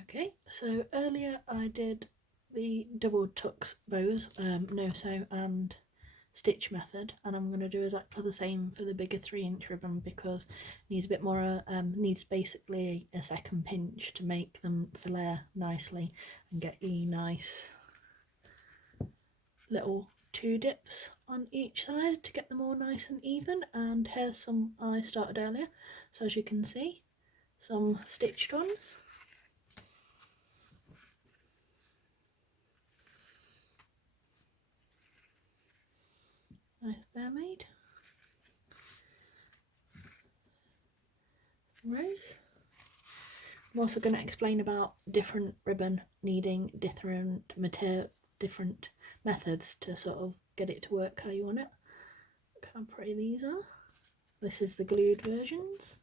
Okay, so earlier I did the double tux bows, no sew and stitch method, and I'm going to do exactly the same for the bigger 3-inch ribbon because it needs a bit more, needs basically a second pinch to make them fillet nicely and get you nice little 2 dips on each side to get them all nice and even. And here's some I started earlier, so as you can see, some stitched ones. Nice mermaid. Rose. I'm also going to explain about different ribbon needing different different methods to sort of get it to work how you want it. Look how pretty these are. This is the glued versions.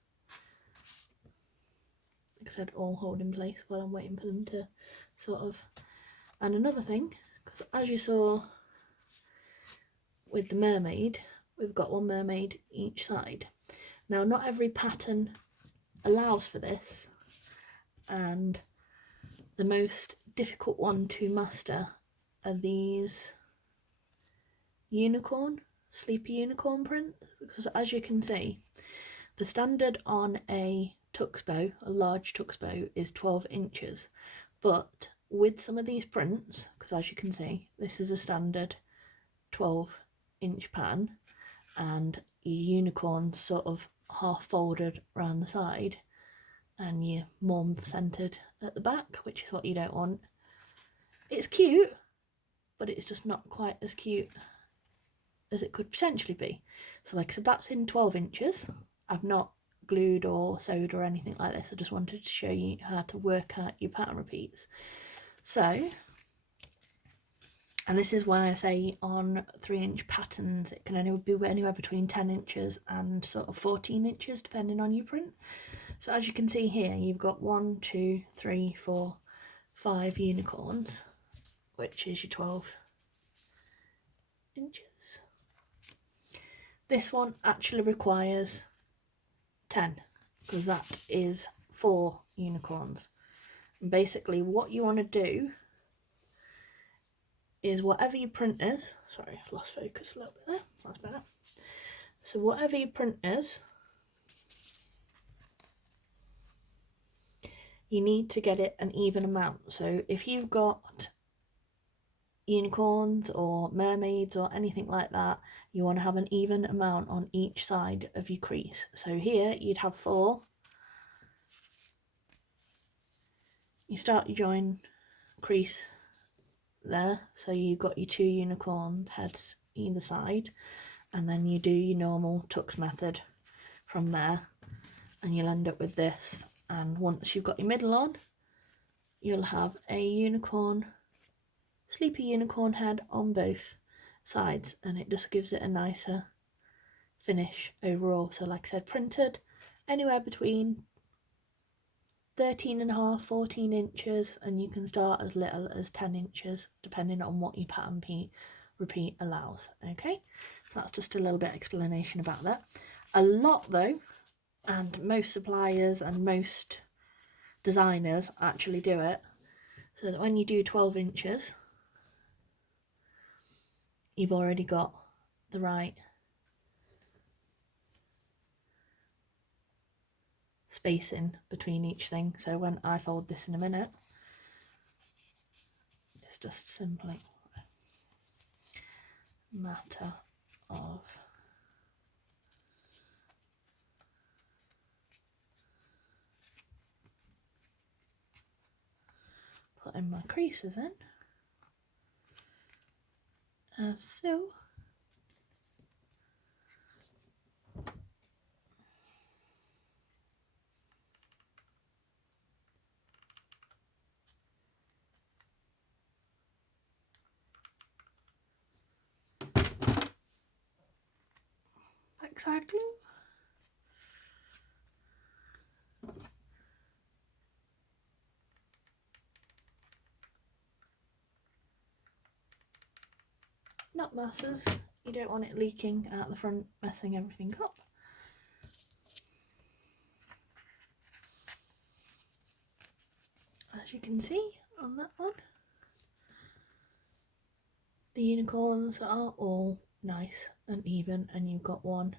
Like I said, all hold in place while I'm waiting for them to sort of. And another thing, because as you saw with the mermaid, we've got one mermaid each side. Now not every pattern allows for this, and the most difficult one to master are these unicorn, sleepy unicorn prints, because as you can see, the standard on a tux bow, a large tux bow, is 12 inches, but with some of these prints, because as you can see, this is a standard 12-inch pattern, and your unicorn sort of half folded around the side and your mum centered at the back, which is what you don't want. It's cute, but it's just not quite as cute as it could potentially be. So like I said, that's in 12 inches. I've not glued or sewed or anything like this. I just wanted to show you how to work out your pattern repeats. So, and this is why I say on 3-inch patterns it can only be anywhere between 10 inches and sort of 14 inches depending on your print. So as you can see here, you've got 1, 2, 3, 4, 5 unicorns, which is your 12 inches. This one actually requires 10 because that is 4 unicorns. And basically what you want to do is whatever your print is, sorry, I lost focus a little bit there, that's better. So whatever your print is, you need to get it an even amount. So if you've got unicorns or mermaids or anything like that, you want to have an even amount on each side of your crease. So here you'd have 4. You start your join crease there, so you've got your 2 unicorn heads either side, and then you do your normal tux method from there, and you'll end up with this. And once you've got your middle on, you'll have a unicorn, sleepy unicorn head on both sides, and it just gives it a nicer finish overall. So like I said, printed anywhere between 13.5, 14 inches, and you can start as little as 10 inches depending on what your pattern repeat allows. Okay, so that's just a little bit of explanation about that. A lot though, and most suppliers and most designers actually do it so that when you do 12 inches you've already got the right spacing between each thing. So when I fold this in a minute, it's just simply a matter of putting my creases in as so. Backside glue. Not masses, you don't want it leaking out the front, messing everything up. As as you can see on that one, the unicorns are all nice and even, and you've got one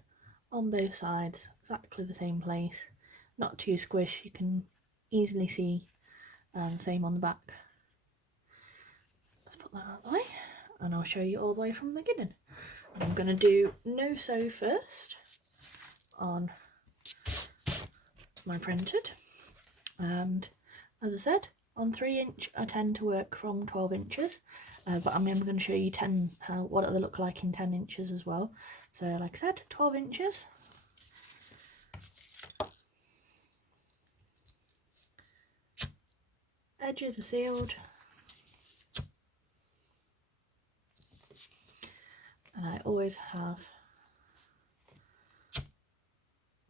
on both sides, exactly the same place, not too squish, you can easily see, and same on the back. Let's put that out of the way and I'll show you all the way from the beginning. And I'm going to do no sew first on my printed, and as I said, on 3" I tend to work from 12 inches, but I'm going to show you what they look like in 10 inches as well. So like I said, 12 inches. Edges are sealed, and I always have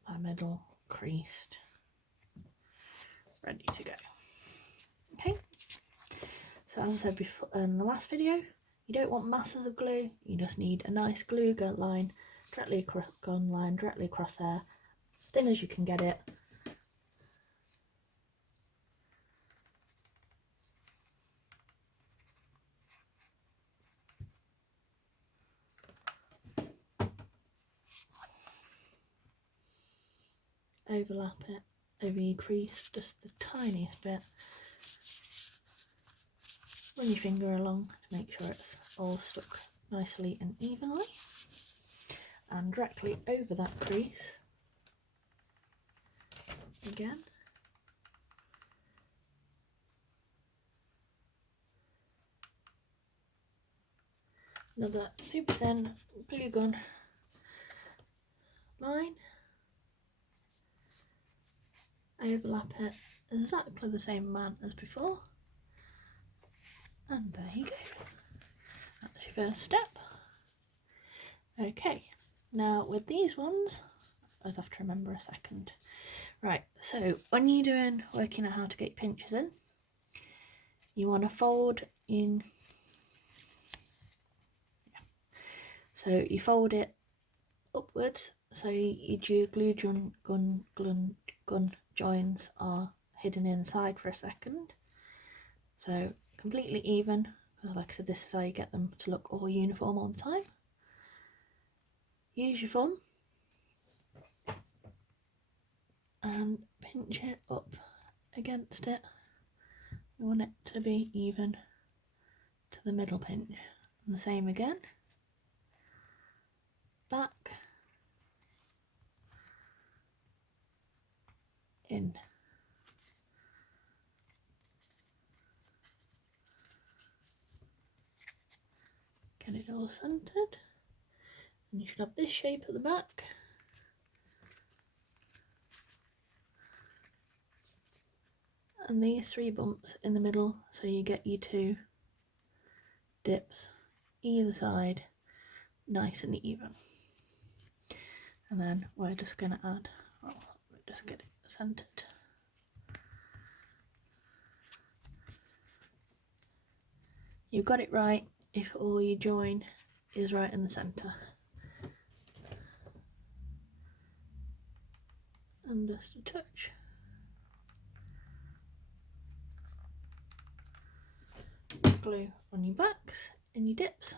my middle creased, ready to go. Okay, so as I said before in the last video, you don't want masses of glue, you just need a nice glue line directly across there, thin as you can get it. Overlap it over your crease, just the tiniest bit. Run your finger along to make sure it's all stuck nicely and evenly, and directly over that crease again. Another super thin glue gun line. Overlap it exactly the same amount as before, and there you go. That's your first step. Okay, now with these ones, I just have to remember a second. Right, so when you're working out how to get pinches in, you want to fold in. So you fold it upwards, so your glue gun joins are hidden inside for a second. So completely even, because like I said, this is how you get them to look all uniform all the time. Use your thumb and pinch it up against it. You want it to be even to the middle pinch. And the same again. Back, in. Get it all centered, and you should have this shape at the back. And these 3 bumps in the middle, so you get your 2 dips either side, nice and even. And then we're just going to add, just get it centered. You've got it right if all your join is right in the centre. And just a touch. Glue on your backs and your dips.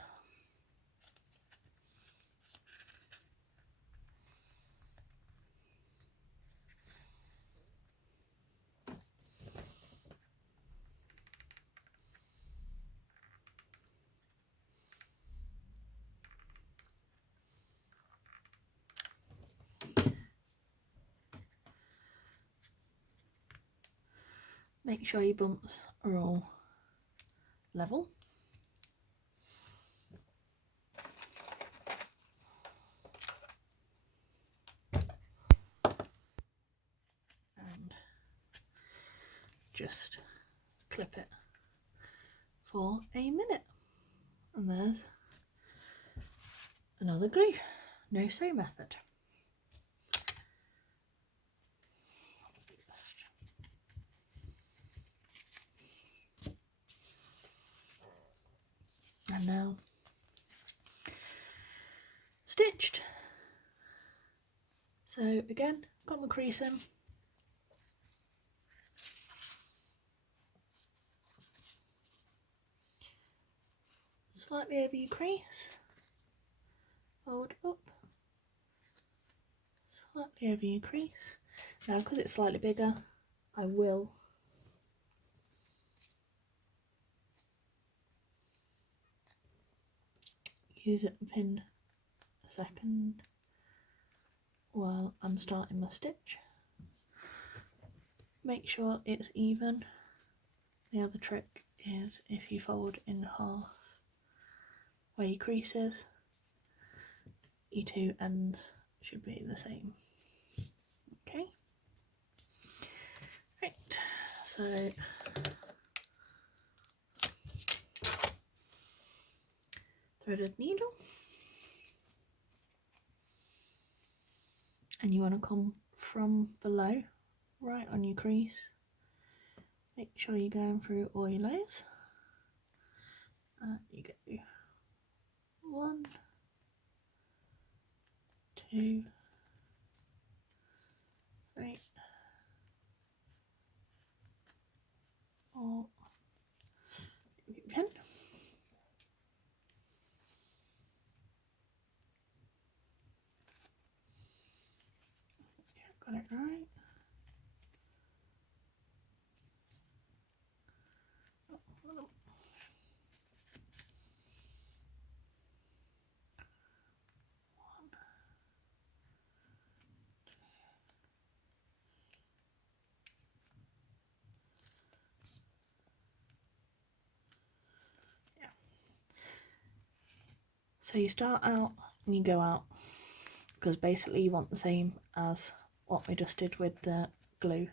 Make sure your bumps are all level. And just clip it for a minute. And there's another glue, no sew method. And now stitched. So again, got my crease in. slightly over your crease, fold up, slightly over your crease. Now because it's slightly bigger, I will use it to pin a second while I'm starting my stitch. Make sure it's even. The other trick is if you fold in half where your crease is, your two ends should be the same. Okay, right, so threaded needle, and you want to come from below right on your crease. Make sure you're going through all your layers. You get 1, 2, 3, 4. Pin. Got it right. So you start out and you go out, because basically you want the same as what we just did with the glue.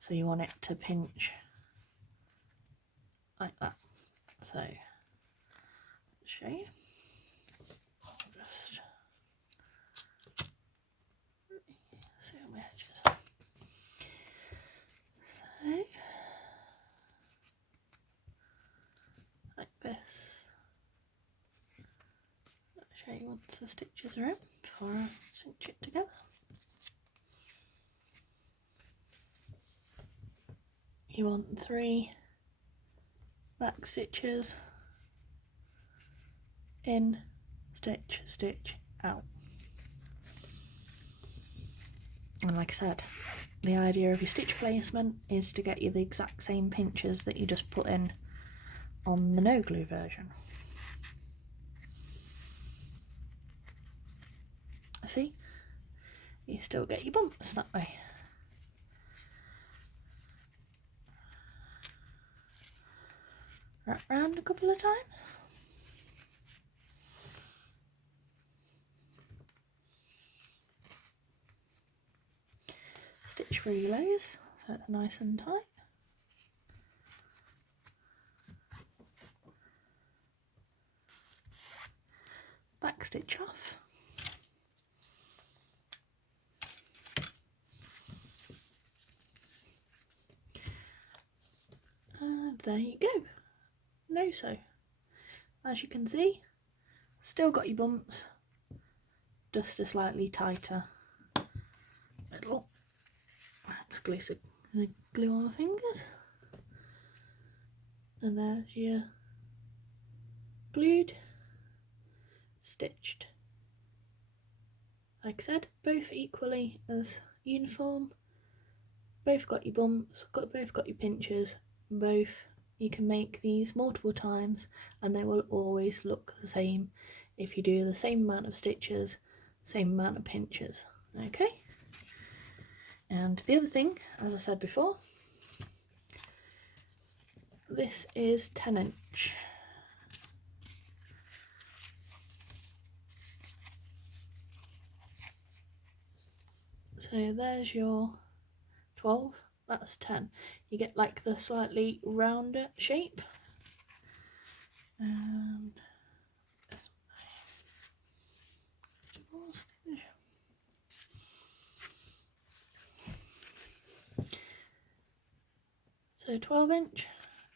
So you want it to pinch like that. So I'll show you. Just see on my edges. So like this. I'll show you once the stitches are in before I cinch it together. You want 3 back stitches in, stitch, stitch, out. And like I said, the idea of your stitch placement is to get you the exact same pinches that you just put in on the no glue version. See? You still get your bumps that way. Wrap round a couple of times. Stitch through your layers so it's nice and tight. Back stitch off. And there you go. No sew. As you can see, still got your bumps, just a slightly tighter little wax glue, the glue on my fingers. And there's your glued, stitched. Like I said, both equally as uniform. Both got your bumps, both got your pinches, both. You can make these multiple times and they will always look the same if you do the same amount of stitches, same amount of pinches. Okay? And the other thing, as I said before, this is 10-inch. So there's your 12, that's 10. You get like the slightly rounder shape. And so 12-inch,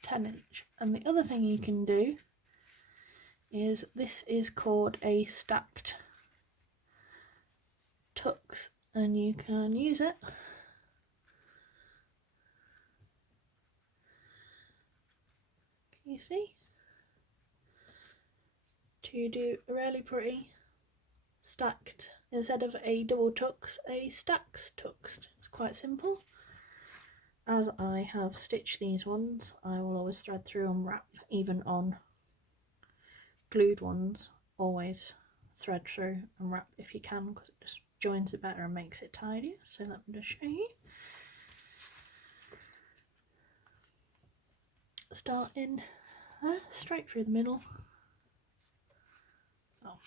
10-inch. And the other thing you can do is, this is called a stacked tux, and you can use it you see, to do a really pretty stacked, instead of a double tux, a stacks tux. It's quite simple. As I have stitched these ones, I will always thread through and wrap, even on glued ones. Always thread through and wrap if you can, because it just joins it better and makes it tidier. So let me just show you. Starting straight through the middle. Oh.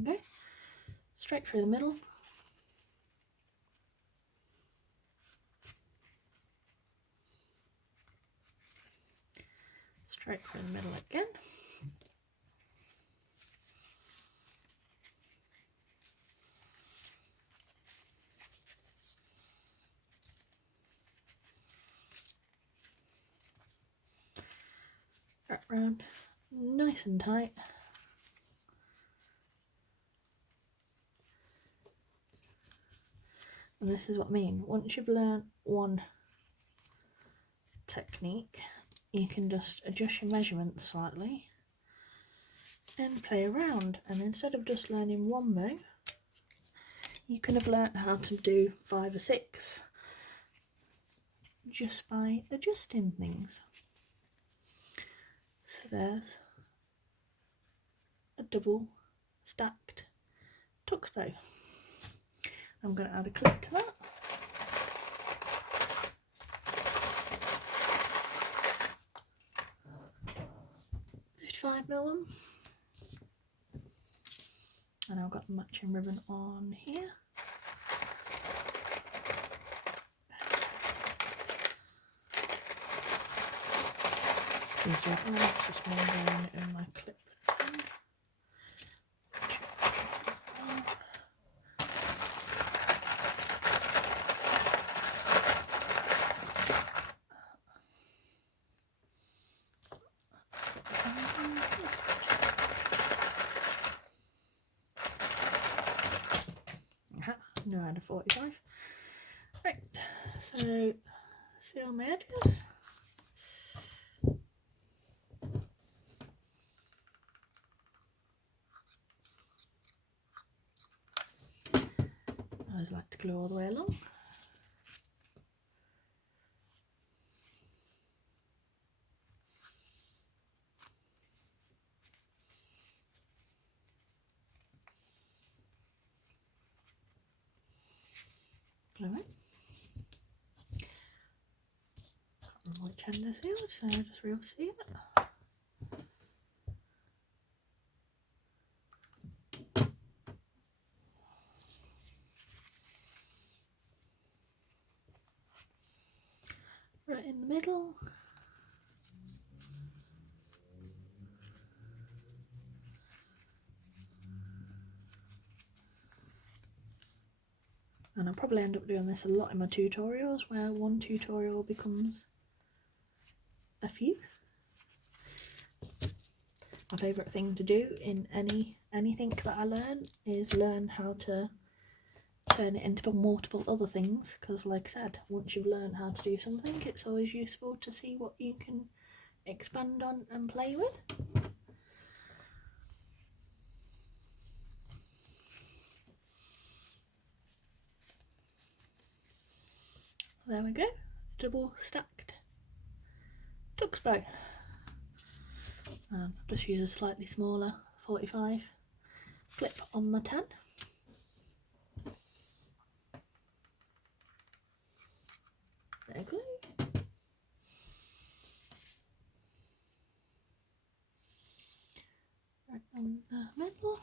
Okay, straight through the middle. Straight through the middle again. Wrap round nice and tight. And this is what I mean. Once you've learned one technique, you can just adjust your measurements slightly and play around. And instead of just learning one bow, you can have learnt how to do 5 or 6 just by adjusting things. So there's a double stacked tux bow. I'm going to add a clip to that. $55mm, and I've got the matching ribbon on here. Excuse that, it's just me going in my clip. No, I had a 45. Right, so seal my edges. I always like to glue all the way along. Glue it. Can't remember which end I sealed, so I'll just real seal it. Right in the middle. And I'll probably end up doing this a lot in my tutorials, where one tutorial becomes a few. My favourite thing to do in anything that I learn is learn how to turn it into multiple other things, because like I said, once you've learned how to do something, it's always useful to see what you can expand on and play with. There we go, double stacked tux bow. And just use a slightly smaller 45 clip on my 10. There glue. Right in the middle.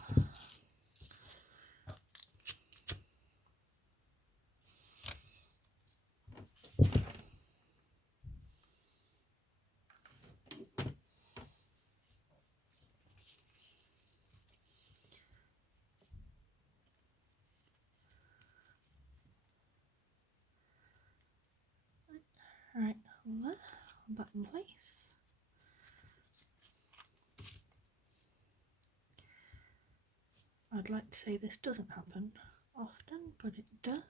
Right, on there, back in place. I'd like to say this doesn't happen often, but it does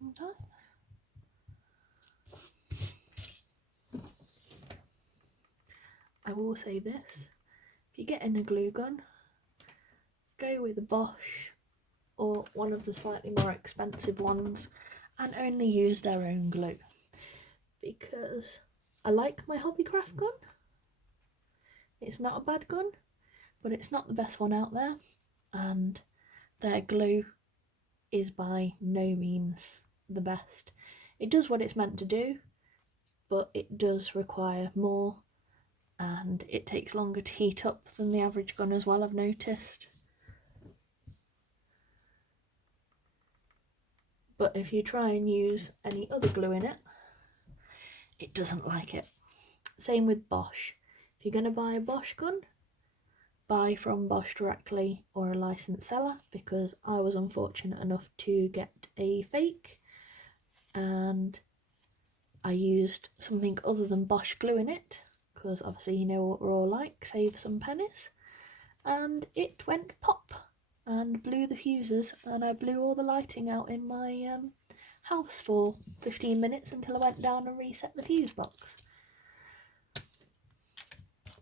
sometimes. I will say this, if you're getting a glue gun, go with a Bosch or one of the slightly more expensive ones and only use their own glue, because I like my Hobbycraft gun. It's not a bad gun, but it's not the best one out there, and their glue is by no means the best. It does what it's meant to do, but it does require more, and it takes longer to heat up than the average gun as well, I've noticed. But if you try and use any other glue in it, it doesn't like it. Same with Bosch. If you're going to buy a Bosch gun, buy from Bosch directly or a licensed seller, because I was unfortunate enough to get a fake and I used something other than Bosch glue in it, because obviously you know what we're all like, save some pennies, and it went pop and blew the fuses, and I blew all the lighting out in my house for 15 minutes until I went down and reset the fuse box.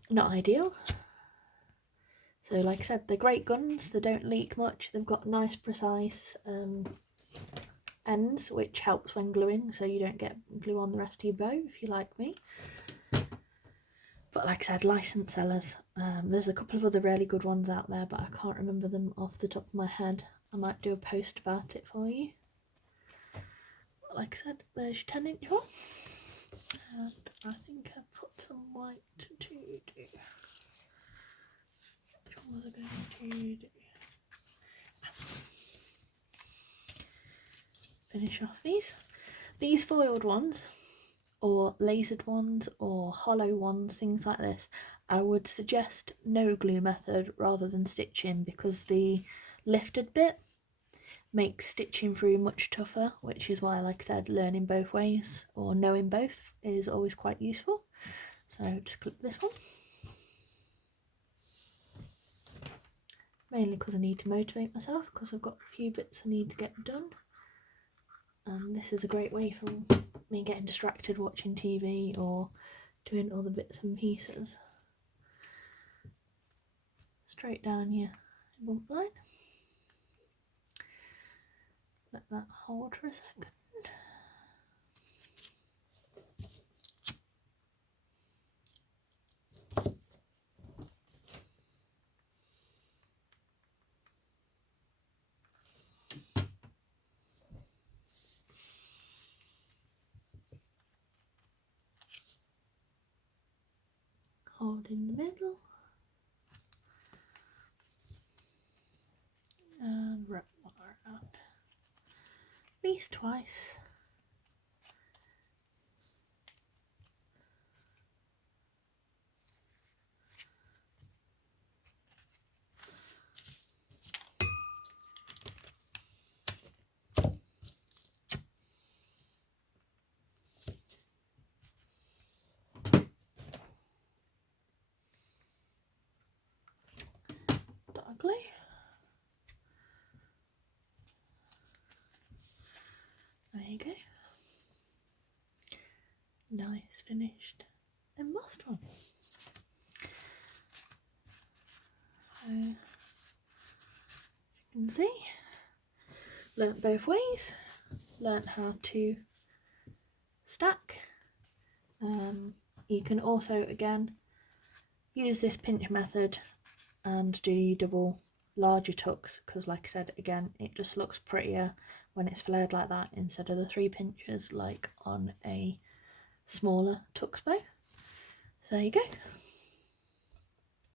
Not ideal. So like I said, they're great guns, they don't leak much, they've got nice precise ends, which helps when gluing, so you don't get glue on the rest of your bow if you're like me. But like I said, licensed sellers. There's a couple of other really good ones out there, but I can't remember them off the top of my head. I might do a post about it for you. But like I said, there's your 10-inch one. And I think I put some white to do. Which one was I going to do? Finish off these. These foiled ones, or lasered ones, or hollow ones, things like this, I would suggest no glue method rather than stitching, because the lifted bit makes stitching through much tougher, which is why, like I said, learning both ways or knowing both is always quite useful. So just clip this one. Mainly because I need to motivate myself, because I've got a few bits I need to get done. And this is a great way for me getting distracted watching TV or doing other bits and pieces. Straight down your bump line. Let that hold for a second. Hold in the middle. And wrap one around. At least twice. Dot glue. There you go. Nice finished embossed one. So, as you can see, learnt both ways, learnt how to stack. You can also, again, use this pinch method and do double larger tucks, because like I said, again, it just looks prettier when it's flared like that instead of the 3 pinches like on a smaller tux bow. So there you go.